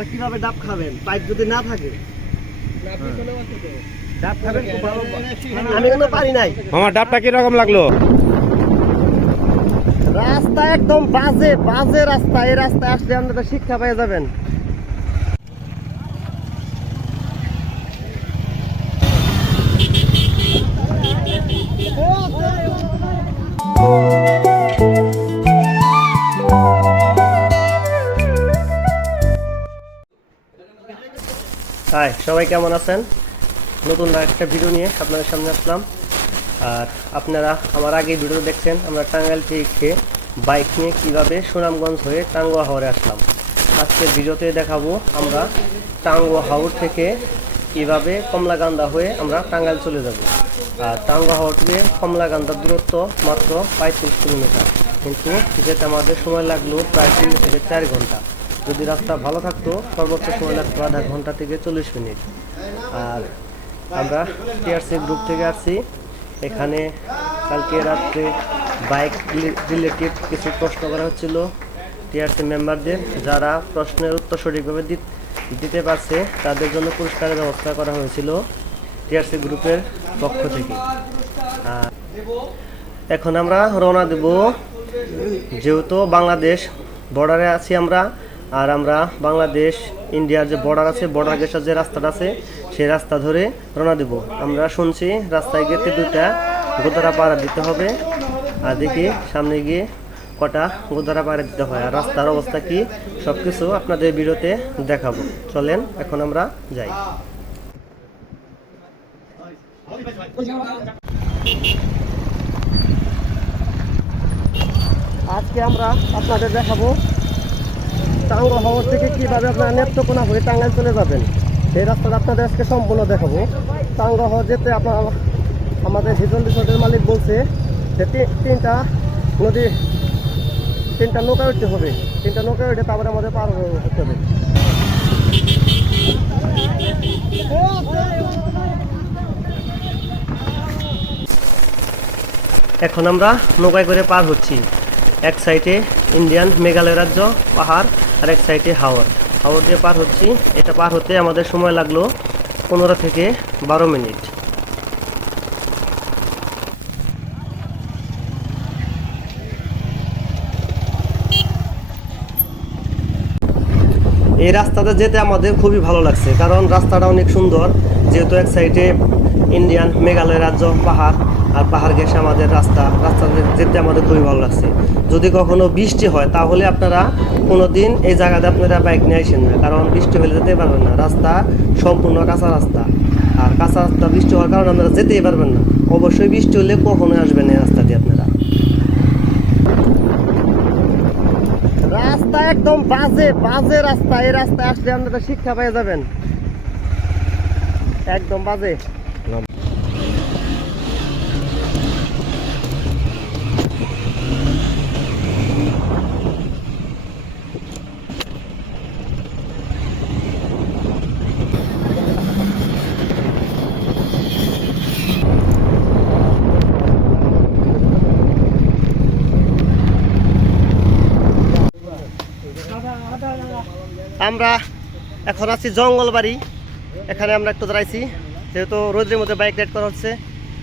আপনারা কীভাবে ডাব খাবেন? পাইপ যদি না থাকে? ডাব খাবেন খুব ভালো। আমি কিন্তু পারি নাই। মামা ডাবটা কীরকম লাগল? রাস্তা একদম বাজে বাজে রাস্তা। এই রাস্তায় আসলে আপনারা শিক্ষা পেয়ে যাবেন। হাই, সবাই কেমন আছেন? নতুন একটা ভিডিও নিয়ে আপনাদের সামনে আসলাম। আর আপনারা আমার আগে ভিডিও দেখছেন, আমরা টাঙ্গাইল থেকে বাইক নিয়ে কীভাবে সুনামগঞ্জ হয়ে টাঙ্গুয়া হাওড়ে আসলাম। আজকে ভিডিওতে দেখাবো আমরা টাঙ্গুয়া হাওড় থেকে কীভাবে কমলাকান্দা হয়ে আমরা টাঙ্গাইল চলে যাব। আর টাঙ্গুয়া হাওড় থেকে কমলাকান্দার দূরত্ব মাত্র পঁয়ত্রিশ কিলোমিটার। কিন্তু যেতে আমাদের সময় লাগল প্রায় তিন থেকে চার ঘণ্টা। যদি রাস্তা ভালো থাকতো, সর্বোচ্চ সময় লাগতো আধা ঘণ্টা থেকে চল্লিশ মিনিট। আর আমরা টিআরসি গ্রুপ থেকে আসছি। এখানে কালকে রাত্রে বাইক রিলেটেড কিছু প্রশ্ন করা হচ্ছিল টিআরসি মেম্বারদের। যারা প্রশ্নের উত্তর সঠিকভাবে দিত- পারছে, তাদের জন্য পুরস্কারের ব্যবস্থা করা হয়েছিল টিআরসি গ্রুপের পক্ষ থেকে। এখন আমরা রওনা দেব। যেহেতু বাংলাদেশ বর্ডারে আছি আমরা আর আমরা বাংলাদেশ, ইন্ডিয়ার যে বর্ডার আছে বর্ডার গেসার যে রাস্তাটা আছে, সেই রাস্তা ধরে রওনা দেব। আমরা শুনছি রাস্তায় গেতে দুইটা গোদারা পাড়া দিতে হবে। আর দেখি সামনে গিয়ে কটা গোদারা পাড়া দিতে হয়। আর রাস্তার অবস্থা কি সব কিছু আপনাদের ভিডিওতে দেখাবো। চলেন, এখন আমরা যাই। আজকে আমরা আপনাদের দেখাবো টাঙ্গা হাওর থেকে কীভাবে আপনারা নেত্রকোনা হয়ে টাঙ্গাইল চলে যাবেন? সেই রাস্তাটা আপনাদের আজকে সম্পূর্ণ দেখাবো। টাঙ্গা হাওর যেতে আপনার আমাদের হিজন রিসোর্টের মালিক বলছে যে তিনটা নদী, তিনটা নৌকা উঠতে হবে। তিনটা নৌকা উঠে তারপরে আমাদের পার হতে হবে। এখন আমরা নৌকায় করে পার হচ্ছি। এক সাইডে ইন্ডিয়ান মেঘালয় রাজ্য পাহাড়। আর এক সাইডে হাওড় হাওড় দিয়ে পার হচ্ছি। এটা পার হতে আমাদের সময় লাগল পনেরো থেকে বারো মিনিট। এই রাস্তাটা যেতে আমাদের খুবই ভালো লাগছে, কারণ রাস্তাটা অনেক সুন্দর, যেহেতু এক সাইডে ইন্ডিয়ান মেঘালয় রাজ্য পাহাড়। আর পাহাড় ঘেসে আমাদের রাস্তা রাস্তাতে যেতে আমাদের খুবই ভালো লাগছে। যদি কখনো বৃষ্টি হয়, তাহলে আপনারা কোনো দিন এই জায়গাতে আপনারা বাইক নিয়ে আসেন না। কারণ বৃষ্টি হলে যেতে পারবেন না। রাস্তা সম্পূর্ণ কাঁচা রাস্তা। আর কাঁচা রাস্তা বৃষ্টি হওয়ার কারণে আপনারা যেতেই পারবেন না। অবশ্যই বৃষ্টি হলে কখনোই আসবেন এই রাস্তা দিয়ে আপনারা। রাস্তা একদম বাজে বাজে রাস্তা। এই রাস্তায় আসলে আপনারা শিক্ষা পেয়ে যাবেন। একদম বাজে। আমরা এখন আছি জঙ্গলবাড়ি। এখানে আমরা একটু দাঁড়াইছি যেহেতু রোদের মধ্যে বাইক রাইড করা হচ্ছে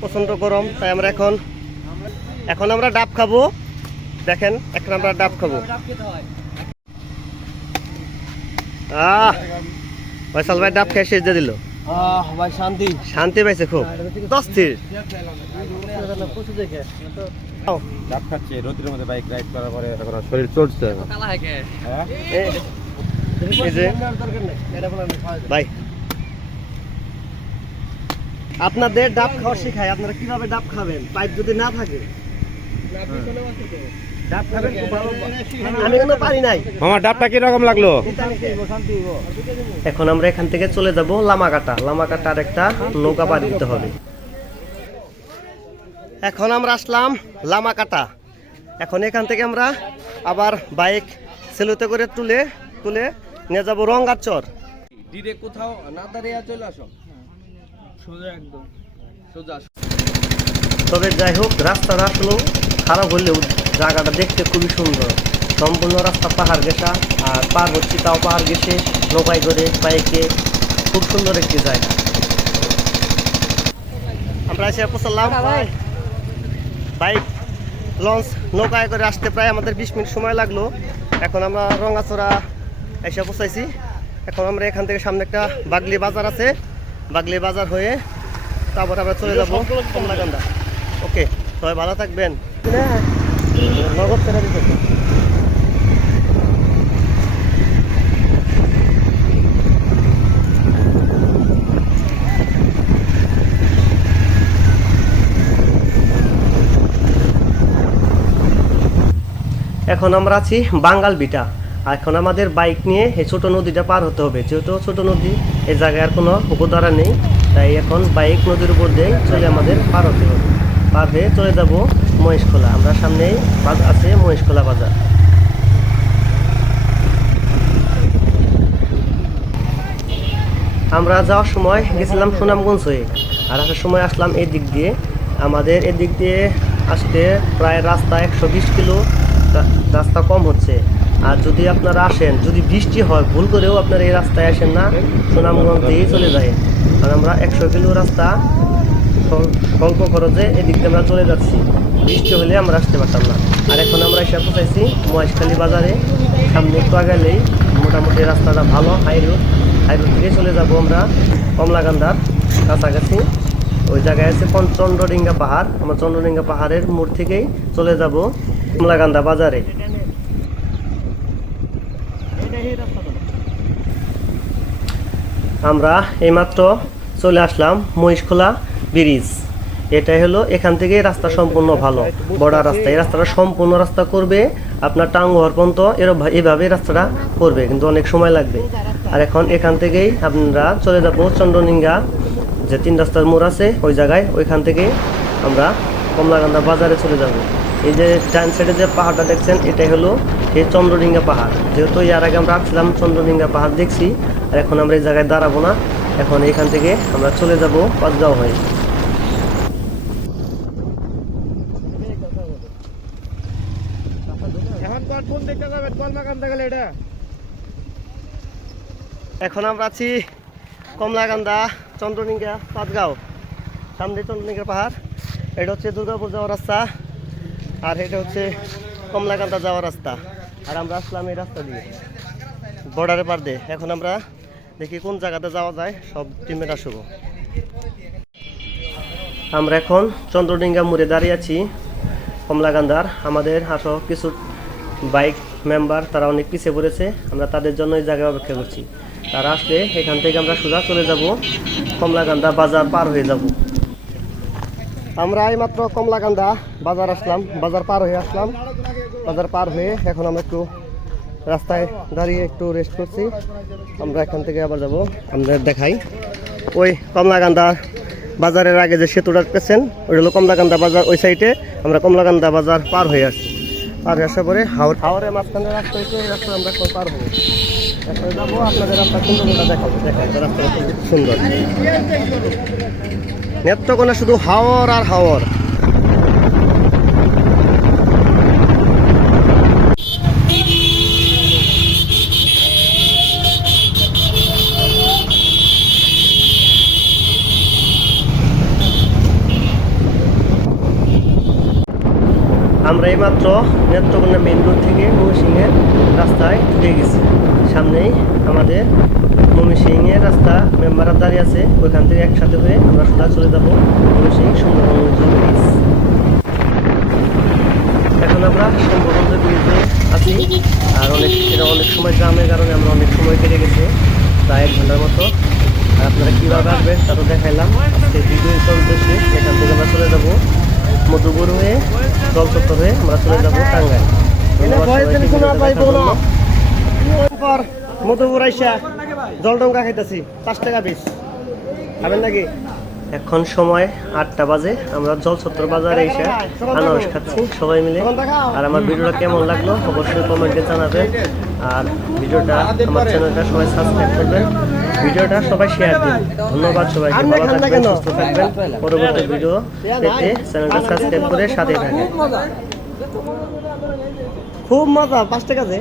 প্রচণ্ড গরম তাই আমরা এখন এখন আমরা ডাব খাব। দেখেন এখন আমরা ডাব খাব। আহ! ফয়সাল ভাই ডাব খেয়ে শেষ দিয়ে দিল ভাই শান্তি। শান্তি পাইছে খুব। ডাব খাচ্ছে রোদের মধ্যে বাইক রাইড করার পরে শরীর যে ভাই। আপনাদের ডাব খাওয়া শিখায় আপনারা কীভাবে ডাব খাবেন? পাইপ যদি না থাকে। এখন আমরা এখান থেকে চলে যাব লামাকাটা। লামাকাটা আর একটা নৌকা পাড়ি দিতে হবে। এখন আমরা আসলাম লামাকাটা। এখন এখান থেকে আমরা আবার বাইক সেলুতে করে তুলে তুলে নিয়ে যাব রঙ্গার চর ডিরে কোথাও না দাঁড়িয়ে চলে আসো। সোজা একদম। সোজা তবে যাই হোক রাস্তাটা আসলেও খারাপ হলেও জায়গাটা দেখতে খুবই সুন্দর। সম্পূর্ণ রাস্তা পাহাড় ঘেঁষা আর পার হচ্ছি তাও পাহাড় ঘেঁষে নৌকায় করে বাইকে খুব সুন্দর একটি জায়গা। আমরা এসে পৌঁছালাম। বাইক লঞ্চ নৌকায় করে আসতে প্রায় আমাদের বিশ মিনিট সময় লাগল। এখন আমরা রঙাচড়া এসে পৌঁছাইছি। এখন আমরা এখান থেকে সামনে একটা বাগলি বাজার আছে। বাগলি বাজার হয়ে তারপর আমরা চলে যাব কমলাকান্দা। ওকে, সবাই ভালো থাকবেন। নগদ এখন আমরা আছি বাঙ্গাল বিটা। এখন আমাদের বাইক নিয়ে এই ছোট নদীটা পার হতে হবে। যেহেতু ছোটো নদী, এই জায়গায় আর কোনো উপদ্বারা নেই, তাই এখন বাইক নদীর উপর দিয়ে চলে আমাদের পার হতে হবে। পার হয়ে চলে যাব মহেশখোলা। আমরা সামনেই আছে মহেশখোলা বাজার। আমরা যাওয়ার সময় গেছিলাম সুনামগঞ্জ হয়ে। আর আসার সময় আসলাম এই দিক দিয়ে। আমাদের এদিক দিয়ে আসতে প্রায় রাস্তা একশো বিশ কিলো রাস্তা কম হচ্ছে। আর যদি আপনারা আসেন, যদি বৃষ্টি হয়, ভুল করেও আপনারা এই রাস্তায় আসেন না, সুনামগঞ্জ দিয়েই চলে যায়। আর আমরা একশো কিলো রাস্তা স্বল- স্বল্প খরচে এদিক আমরা চলে যাচ্ছি। বৃষ্টি হলে আমরা আসতে পারতাম না। আর এখন আমরা এসে পৌঁছাইছি মহেশখালী বাজারে। সামনে একটু আগালেই মোটামুটি রাস্তাটা ভালো হাই রোড হাই রোড থেকে চলে যাব আমরা কমলাকান্দার কাছাকাছি। ওই জায়গায় আছে চন্দ্রডিঙ্গা পাহাড়। আমরা চন্দ্রডিঙ্গা পাহাড়ের মোড় থেকেই চলে যাব কমলাকান্দা বাজারে। আমরা এইমাত্র চলে আসলাম মহিষখোলা ব্রিজ। এটাই হলো এখান থেকে রাস্তা সম্পূর্ণ ভালো বড় রাস্তা। এই রাস্তাটা সম্পূর্ণ রাস্তা করবে আপনার টাঙ্গহর পর্যন্ত এরকম এভাবে রাস্তাটা করবে, কিন্তু অনেক সময় লাগবে। আর এখন এখান থেকেই আপনারা চলে যাব চন্দ্রনিঙ্গা, যে তিন রাস্তার মোড় আছে, ওই জায়গায়। ওইখান থেকে আমরা কমলাকান্দা বাজারে চলে যাব। এই যে ডান সাইডে যে পাহাড়টা দেখছেন, এটাই হলো এই চন্দ্রডিঙ্গা পাহাড়। যেহেতু এর আগে আমরা আসছিলাম চন্দ্রডিঙ্গা পাহাড় দেখছি আর এখন আমরা এই জায়গায় দাঁড়াবো না। এখন এখান থেকে আমরা চলে যাব পাঁচগাঁও হয়ে। এখন আমরা আছি কমলাকান্দা চন্দ্রনিঙ্গা পাঁচগাঁও। সামনে চন্দ্রনিঙ্গা পাহাড় এটা হচ্ছে দুর্গাপুর যাওয়ার রাস্তা আর এটা হচ্ছে কমলাকান্দা যাওয়ার রাস্তা। আর আমরা আসলাম এই রাস্তা দিয়ে। বর্ডারের পার দিয়ে। এখন আমরা দেখি কোন জায়গাতে যাওয়া যায়, সব টিমের আসব। আমরা এখন চন্দ্রডিঙ্গা মোড়ে দাঁড়িয়ে আছি, কমলাকান্দার। আমাদের আসো কিছু বাইক মেম্বার তারা অনেক পিছিয়ে পড়েছে। আমরা তাদের জন্য এই জায়গায় অপেক্ষা করছি। তারা আসলে এখান থেকে আমরা সোজা চলে যাব, কমলাকান্দা বাজার পার হয়ে যাব। আমরা এইমাত্র কমলাকান্দা বাজার আসলাম, বাজার পার হয়ে আসলাম। বাজার পার হয়ে এখন আমরা একটু রাস্তায় দাঁড়িয়ে একটু রেস্ট করছি। আমরা এখান থেকে আবার যাব। আমরা দেখাই। ওই কমলাকান্দা বাজারের আগে যে সেতুটা পেয়েছেন ওই হলো কমলাকান্দা বাজার ওই সাইডে আমরা কমলাকান্দা বাজার পার হয়ে আসছি। পার হয়ে আসার পরে হাওড় হাওড়ের মাঝখানে রাস্তা হয়েছে, এই রাস্তা আমরা এখন পার হব। যাব আপনাদের রাস্তা সুন্দরটা দেখাবো। দেখাই রাস্তাটা খুব সুন্দর। নেত্রকোনা শুধু হাওর আর হাওর। আমরা এইমাত্র নেত্রকোনা মেন রোড থেকে ময়মনসিংহের রাস্তায় ঢুকে গেছি। সামনেই আমাদের ময়মনসিংহের রাস্তা, মেম্বাররা দাঁড়িয়ে আছে। ওইখান থেকে একসাথে হয়ে আমরা সোজা চলে যাব ময়মনসিংহ সুন্দরবন ব্রিজ এখন আমরা সুন্দরবন ব্রিজে আছি। আর অনেক এটা অনেক সময় জামের কারণে আমরা অনেক সময় কেটে গেছে, প্রায় এক ঘণ্টার মতো। আর আপনারা কীভাবে আসবেন তা তো দেখাইলাম। ভিডিও চলতেছে এখান থেকে আমরা চলে যাব। জলচত্বর হয়ে আমরা চলে যাব টাঙ্গাইল। মধুপুর আইসা খাইতেছি পাঁচ টাকা পিস। খাবেন নাকি? এখন সময় আটটা বাজে আমরা জলছত্র বাজারে এসে আনারস খাচ্ছি সবাই মিলে। আর আমার ভিডিওটা কেমন লাগল অবশ্যই কমেন্টে জানাবেন। আর ভিডিওটা আমার চ্যানেলটা সবাই সাবস্ক্রাইব করবেন। ভিডিওটা সবাই শেয়ার দিন। ধন্যবাদ সবাই ভালো থাকবেন সুস্থ থাকবেন। পরবর্তী ভিডিও পেতে চ্যানেলটা সাবস্ক্রাইব করে সাথে থাকেন খুব মজা পাঁচ টাকা যে